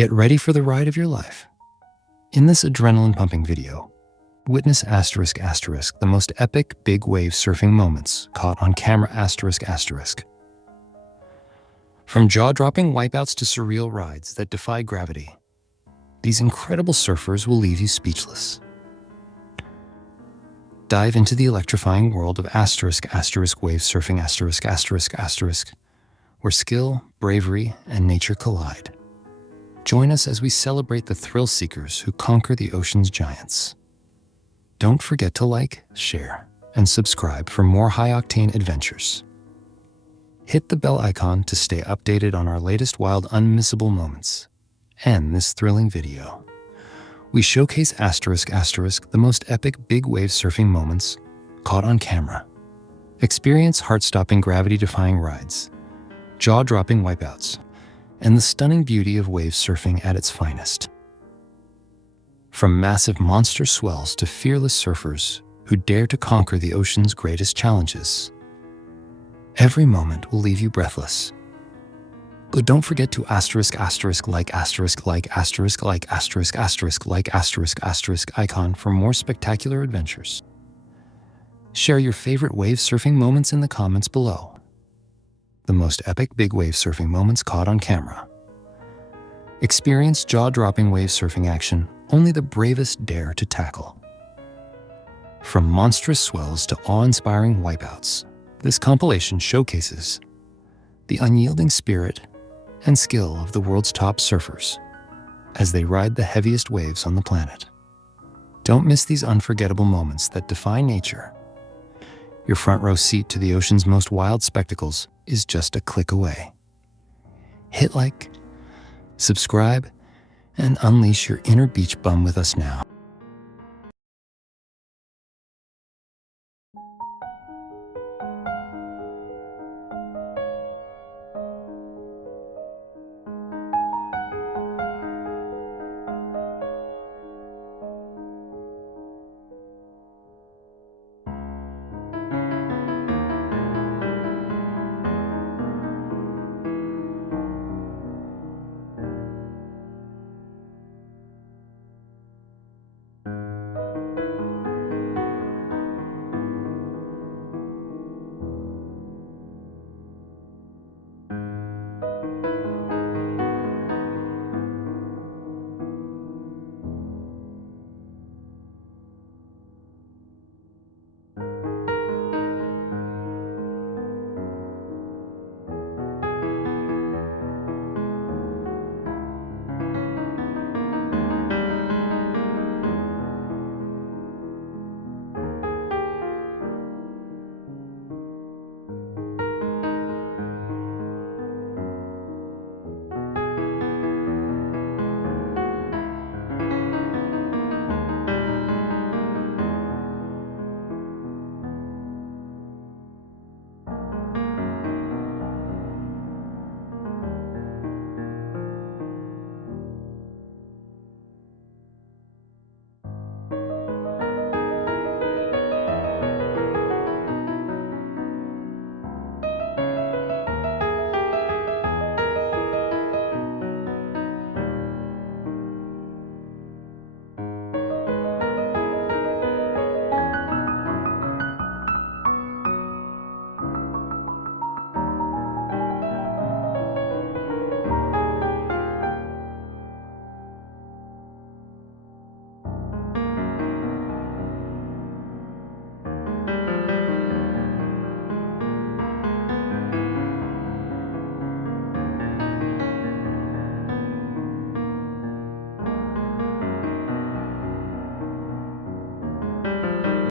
Get ready for the ride of your life. In this adrenaline-pumping video, witness ***, the most epic big wave surfing moments caught on camera ***. From jaw-dropping wipeouts to surreal rides that defy gravity, these incredible surfers will leave you speechless. Dive into the electrifying world of ***, wave surfing ***, where skill, bravery, and nature collide. Join us as we celebrate the thrill seekers who conquer the ocean's giants. Don't forget to like, share, and subscribe for more high-octane adventures. Hit the bell icon to stay updated on our latest wild, unmissable moments. And this thrilling video, we showcase ***, the most epic big wave surfing moments caught on camera. Experience heart-stopping, gravity-defying rides, jaw-dropping wipeouts, and the stunning beauty of wave surfing at its finest. From massive monster swells to fearless surfers who dare to conquer the ocean's greatest challenges, every moment will leave you breathless. But don't forget to ***, like icon for more spectacular adventures. Share your favorite wave surfing moments in the comments below. The most epic big wave surfing moments caught on camera. Experience jaw-dropping wave surfing action only the bravest dare to tackle. From monstrous swells to awe-inspiring wipeouts, this compilation showcases the unyielding spirit and skill of the world's top surfers as they ride the heaviest waves on the planet. Don't miss these unforgettable moments that defy nature. Your front row seat to the ocean's most wild spectacles is just a click away. Hit like, subscribe, and unleash your inner beach bum with us now.